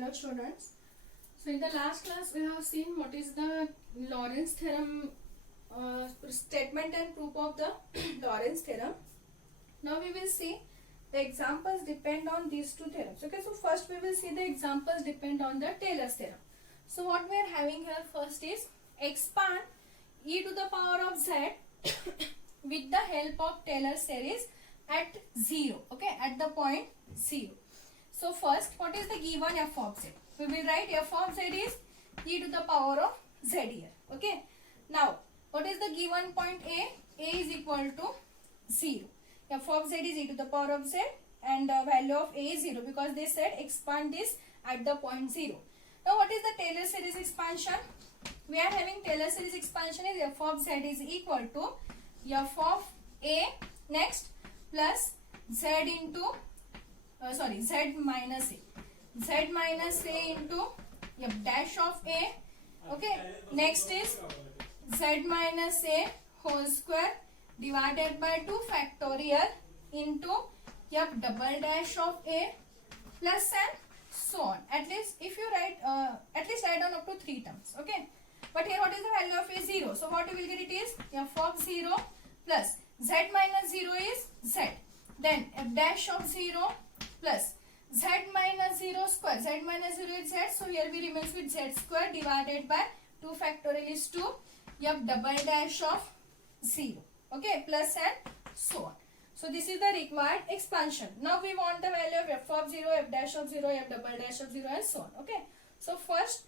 Hello students. So in the last class we have seen what is the Lorentz theorem statement and proof of the Lorentz theorem. Now we will see the examples depend on these two theorems. Okay, so first we will see the examples depend on the Taylor's theorem. So what we are having here first is expand e to the power of z with the help of Taylor series at 0. Okay, at the point 0. So first, what is the given f of z? We will write f of z is e to the power of z here. Okay. Now, what is the given point a? A is equal to 0. F of z is e to the power of z and value of a is 0 because they said expand this at the point 0. Now, what is the Taylor series expansion? We are having Taylor series expansion is f of z is equal to f of a next plus z into z minus a. Z minus a into f dash of a. Okay. Next is z minus a whole square divided by 2 factorial into f double dash of a plus and so on. At least if you write, write down up to 3 terms. Okay. But here what is the value of a? 0. So what you will get it is f of 0 plus z minus 0 is z. Then f dash of 0 plus z minus 0 square. Z minus 0 is z. So here we remains with z square divided by 2 factorial is 2 f double dash of 0. Okay, plus and so on. So this is the required expansion. Now we want the value of f of 0, f dash of 0, f double dash of 0 and so on. Okay. So first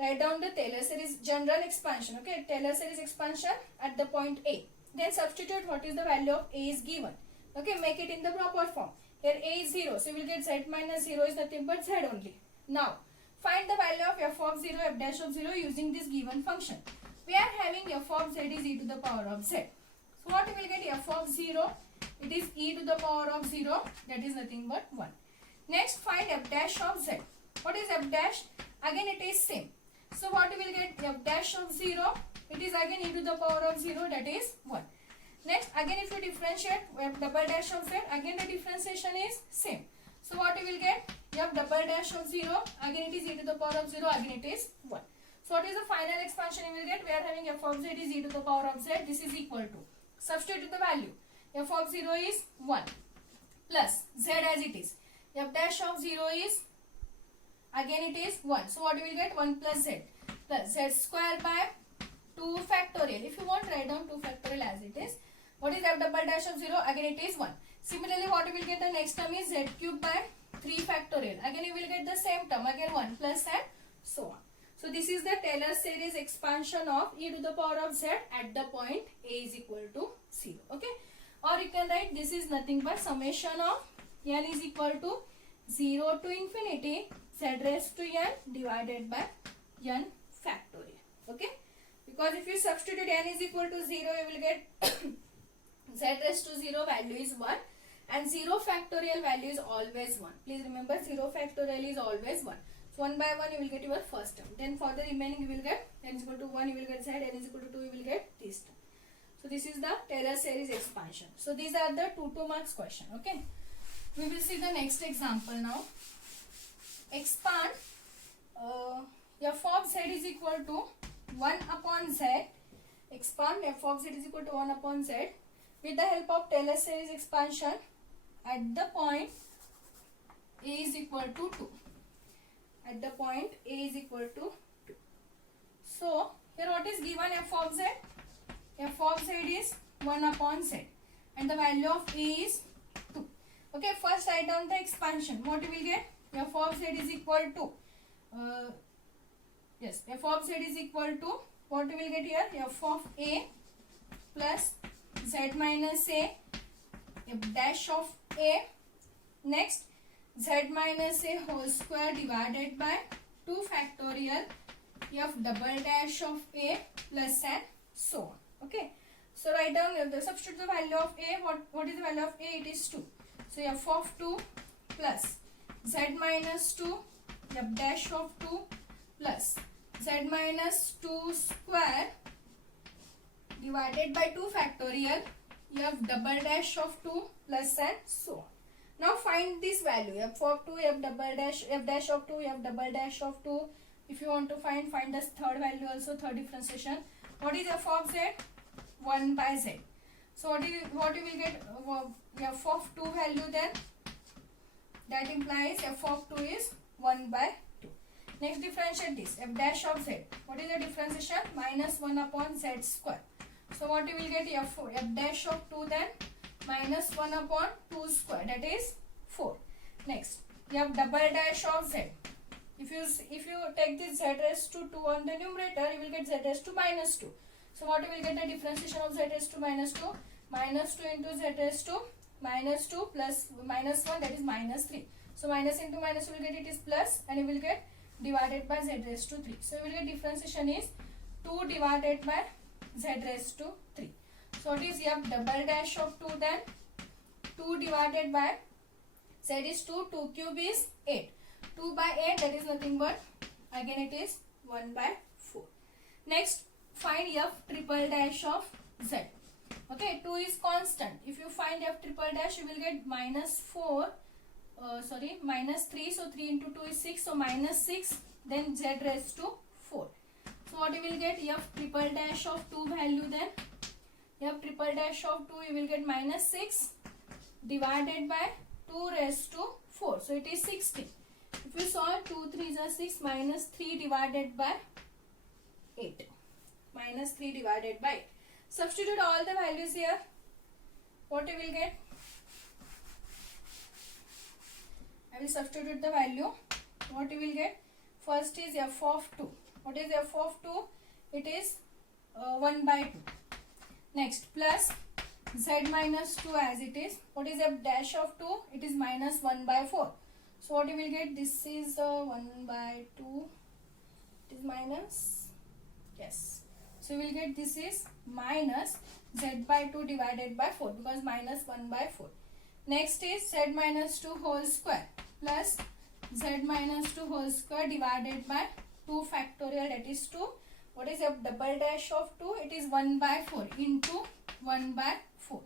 write down the Taylor series general expansion. Okay, Taylor series expansion at the point A. Then substitute what is the value of A is given. Okay, make it in the proper form. Here a is 0, so we will get z minus 0 is nothing but z only. Now, find the value of f of 0, f dash of 0 using this given function. We are having f of z is e to the power of z. So, what we will get f of 0, it is e to the power of 0, that is nothing but 1. Next, find f dash of z. What is f dash? Again, it is same. So, what we will get f dash of 0, it is again e to the power of 0, that is 1. Next, again if you differentiate f double dash of z, again the differentiation is same. So what you will get? F double dash of 0, again it is e to the power of 0, again it is 1. So what is the final expansion you will get? We are having f of z is e to the power of z. This is equal to, substitute the value. F of 0 is 1 plus z as it is. F dash of 0 is, again it is 1. So what you will get? 1 plus z square by 2 factorial. If you want, write down 2 factorial as it is. What is f double dash of 0? Again it is 1. Similarly, what you will get the next term is z cube by 3 factorial. Again you will get the same term. Again 1 plus and so on. So this is the Taylor series expansion of e to the power of z at the point a is equal to 0. Okay. Or you can write this is nothing but summation of n is equal to 0 to infinity z raised to n divided by n factorial. Okay. Because if you substitute n is equal to 0, you will get z raised to 0 value is 1 and 0 factorial value is always 1. Please remember 0 factorial is always 1. So 1 by 1 you will get your first term. Then for the remaining you will get n is equal to 1 you will get z, n is equal to 2 you will get this term. So this is the Taylor series expansion. So these are the 2 marks question. Okay. We will see the next example now. Expand f of z is equal to 1 upon z. Expand f of z is equal to 1 upon z with the help of Taylor series expansion at the point a is equal to 2. At the point a is equal to 2. So here what is given f of z? F of z is 1 upon z and the value of a is 2. Okay, first write down the expansion. What you will get? F of z is equal to f of z is equal to, what we will get here? F of a plus z minus a, f dash of a, next z minus a whole square divided by 2 factorial f double dash of a plus and so on. Okay. So write down, substitute the value of a. What is the value of a? It is 2. So f of 2 plus z minus 2, f dash of 2 plus z minus 2 square divided by 2 factorial f double dash of 2 plus and so on. Now find this value f of 2, f double dash, f dash of 2, f double dash of 2. If you want to find the third value also, third differentiation. What is f of z? 1 by z. So what you will get f of 2 value then? That implies f of 2 is 1 by 2. Next differentiate this, f dash of z. What is the differentiation? Minus 1 upon z square. So what you will get? F dash of 2 then? Minus 1 upon 2 square, that is 4. Next, you have double dash of z. If you take this z raised to 2 on the numerator, you will get z raised to minus 2. So what you will get? The differentiation of z raised to minus 2. Minus 2 into z raised to minus 2 plus minus 1, that is minus 3. So minus into minus you will get it is plus, and you will get divided by z raised to 3. So you will get differentiation is 2 divided by z raised to 3. So it is f double dash of 2 then? 2 divided by z is 2, 2 cube is 8. 2 by 8, that is nothing but, again it is 1 by 4. Next, find f triple dash of z. Okay, 2 is constant. If you find f triple dash, you will get minus 3. So 3 into 2 is 6. So minus 6, then z raised to 4. So what you will get? F triple dash of 2 value then? F triple dash of 2, you will get minus 6 divided by 2 raised to 4. So it is 16. If you solve 2 3s are 6, minus 3 divided by 8. Minus 3 divided by 8. Substitute all the values here. What you will get? I will substitute the value. What you will get? First is f of 2. What is f of 2? It is 1 by 2. Next, plus z minus 2 as it is. What is f dash of 2? It is minus 1 by 4. So what you will get? This is 1 by 2. It is minus. Yes. So you will get this is minus z by 2 divided by 4, because minus 1 by 4. Next is z minus 2 whole square plus z minus 2 whole square divided by 2 factorial, that is 2. What is f double dash of 2? It is 1 by 4 into 1 by 4.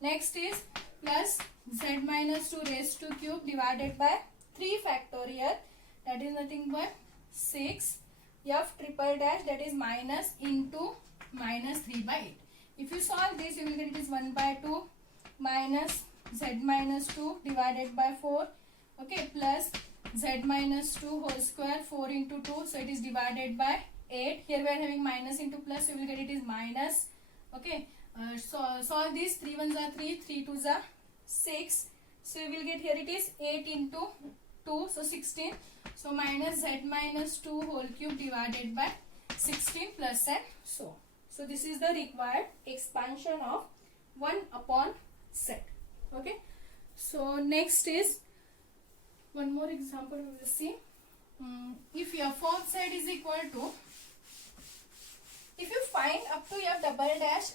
Next is plus z minus 2 raised to cube divided by 3 factorial, that is nothing but 6. F triple dash, that is minus into minus 3 by 8. If you solve this, you will get it is 1 by 2 minus z minus 2 divided by 4. Okay, plus z minus 2 whole square, 4 into 2. So it is divided by 8. Here we are having minus into plus, so you will get it is minus. Okay, so solve this. 3 1s are 3, 3 2s are 6. So you will get here it is 8 into 2, so 16. So minus z minus 2 whole cube divided by 16 plus and so on. So this is the required expansion of 1 upon z. Okay. So next is one more example we will see. If f of z is equal to, if you find up to f double dash,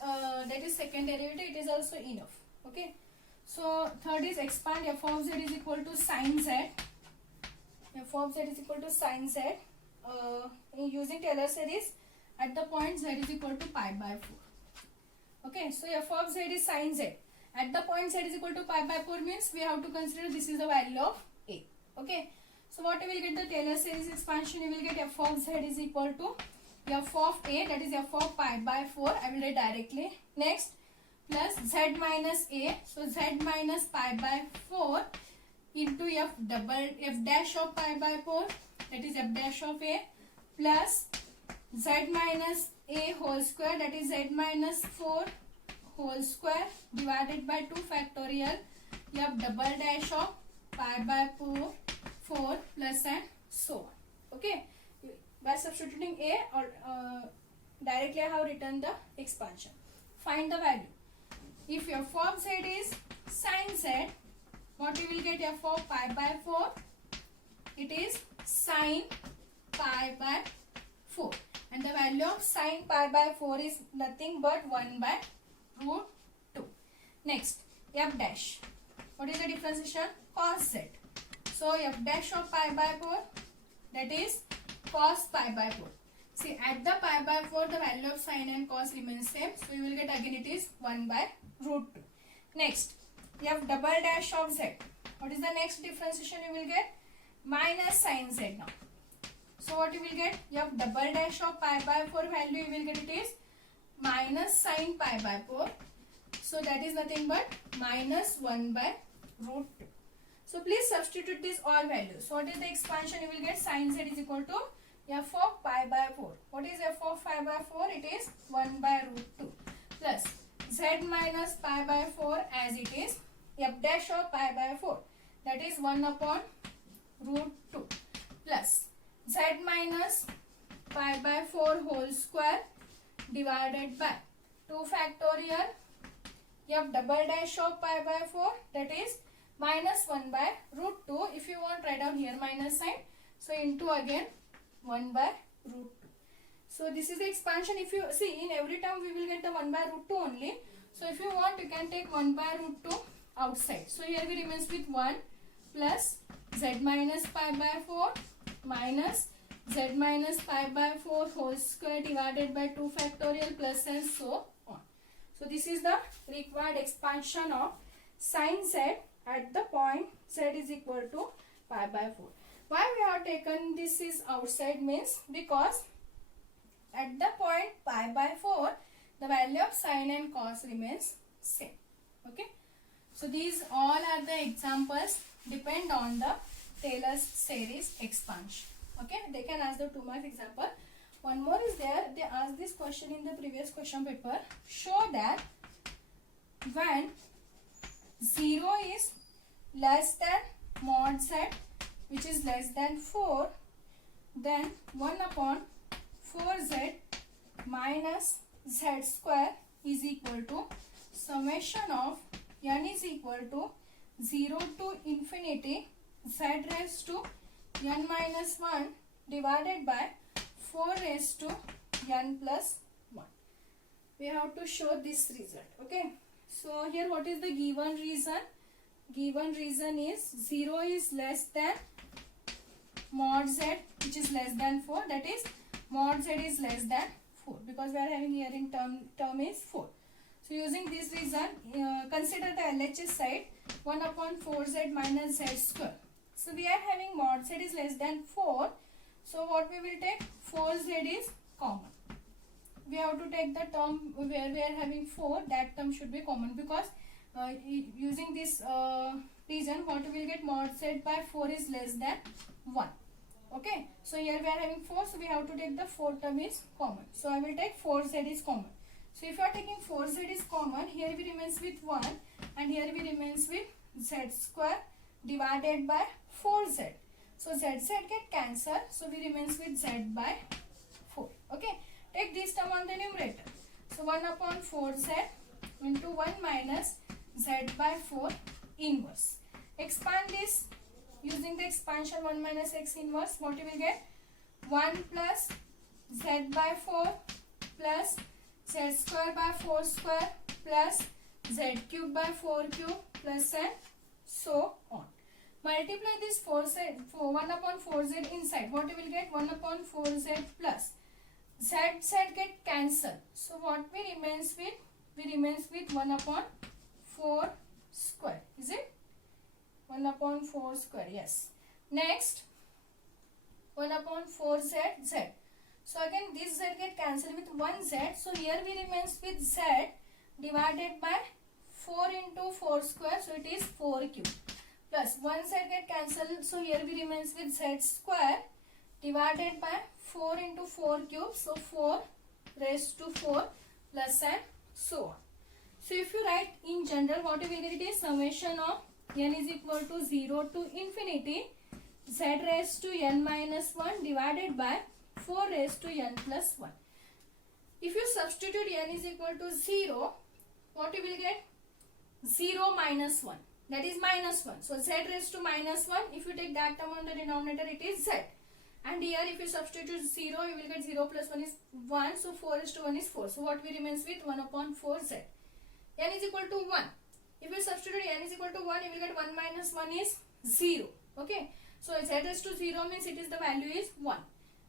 that is second derivative, it is also enough. Okay. So third is expand f of z is equal to sin z. F of z is equal to sin z. Using Taylor series, at the point z is equal to pi by 4. Okay, so f of z is sin z. At the point z is equal to pi by 4 means we have to consider this is the value of a. Okay, so what you will get the Taylor series expansion, you will get f of z is equal to f of a, that is f of pi by 4. I will write directly. Next, plus z minus a, so z minus pi by 4 into f dash of pi by 4, that is f dash of a, plus z minus a whole square, that is z minus 4 whole square divided by 2 factorial f double dash of pi by 4 plus and so on. Okay, by substituting a or directly I have written the expansion. Find the value. If f of z is sin z, what you will get? F of pi by 4, it is sin pi by 4, and the value of sin pi by 4 is nothing but 1 by root 2. Next, f dash. What is the differentiation? Cos z. So f dash of pi by 4, that is cos pi by 4. See, at the pi by 4 the value of sin and cos remains same, so you will get again it is 1 by root 2. Next, f double dash of z. What is the next differentiation you will get? Minus sin z now. So what you will get? Your double dash of pi by 4 value you will get, it is minus sin pi by 4. So that is nothing but minus 1 by root 2. So please substitute these all values. So what is the expansion you will get? Sin z is equal to f of pi by 4. What is f of pi by 4? It is 1 by root 2 plus z minus pi by 4 as it is f dash of pi by 4. That is 1 upon root 2 plus z minus pi by 4 whole square divided by 2 factorial f double dash of pi by 4, that is minus 1 by root 2. If you want, write down here minus sign. So into again 1 by root 2. So this is the expansion. If you see, in every term we will get the 1 by root 2 only. So if you want, you can take 1 by root 2 outside. So here we remains with 1 plus z minus pi by 4 minus z minus pi by 4 whole square divided by 2 factorial plus and so on. So this is the required expansion of sin z at the point z is equal to pi by 4. Why we have taken this is outside means because at the point pi by 4 the value of sin and cos remains same. Okay. So these all are the examples depend on the Taylor's series expansion. Okay. They can ask the 2 marks example. One more is there. They asked this question in the previous question paper. Show that when 0 is less than mod z which is less than 4, then 1 upon 4z minus z square is equal to summation of n is equal to 0 to infinity z raised to n minus 1 divided by 4 raised to n plus 1. We have to show this result. Okay. So here what is the given reason? Given reason is 0 is less than mod z which is less than 4, that is mod z is less than 4 because we are having here in term is 4. So using this reason, consider the LHS side 1 upon 4z minus z square. So we are having mod z is less than 4. So what we will take? 4z is common. We have to take the term where we are having 4, that term should be common because using this reason what we will get, mod z by 4 is less than 1. Okay. So here we are having 4, so we have to take the 4 term is common. So I will take 4z is common. So if you are taking 4z is common, here we remains with 1 and here we remains with z square divided by 4z. So z get cancelled, so we remains with z by 4. Okay. Take this term on the numerator. So 1 upon 4z into 1 minus z by 4 inverse. Expand this using the expansion 1 minus x inverse. What you will get? 1 plus z by 4 plus z square by 4 square plus z cube by 4 cube plus and so on. Multiply this 1 upon 4z inside. What you will get? 1 upon 4z plus z get cancelled. So what we remains with? We remains with 1 upon 4 square. Is it? 1 upon 4 square. Yes. Next 1 upon 4z z. So again this z get cancelled with 1z. So here we remains with z divided by 4 into 4 square. So it is 4 cube. Plus 1z get cancelled. So here we remains with z square divided by 4 into 4 cube. So 4 raised to 4 plus and so on. So if you write in general, what you will get, it is summation of n is equal to 0 to infinity z raised to n minus 1 divided by 4 raised to n plus 1. If you substitute n is equal to 0, what you will get? 0 minus 1. That is minus 1. So z raised to minus 1. If you take that term on the denominator, it is z. And here if you substitute 0, you will get 0 plus 1 is 1. So 4 is to 1 is 4. So what we remains with? 1 upon 4z. N is equal to 1. If you substitute n is equal to 1, you will get 1 minus 1 is 0. Okay. So z raised to 0 means it is the value is 1.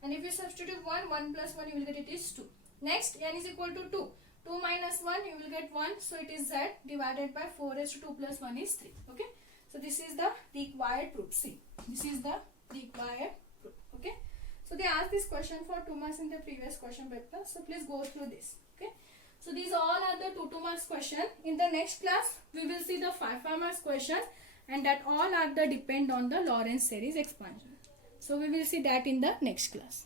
And if you substitute 1, 1 plus 1, you will get it is 2. Next, n is equal to 2. 2 minus 1, you will get 1. So it is z divided by 4 raised to 2 plus 1 is 3. Okay. So So this is the required proof. See, this is the required proof. Okay. So they asked this question for 2 marks in the previous question paper. So please go through this. Okay. So these all are the 2 marks question. In the next class, we will see the 5 marks question, and that all are the depend on the Lorentz series expansion. So we will see that in the next class.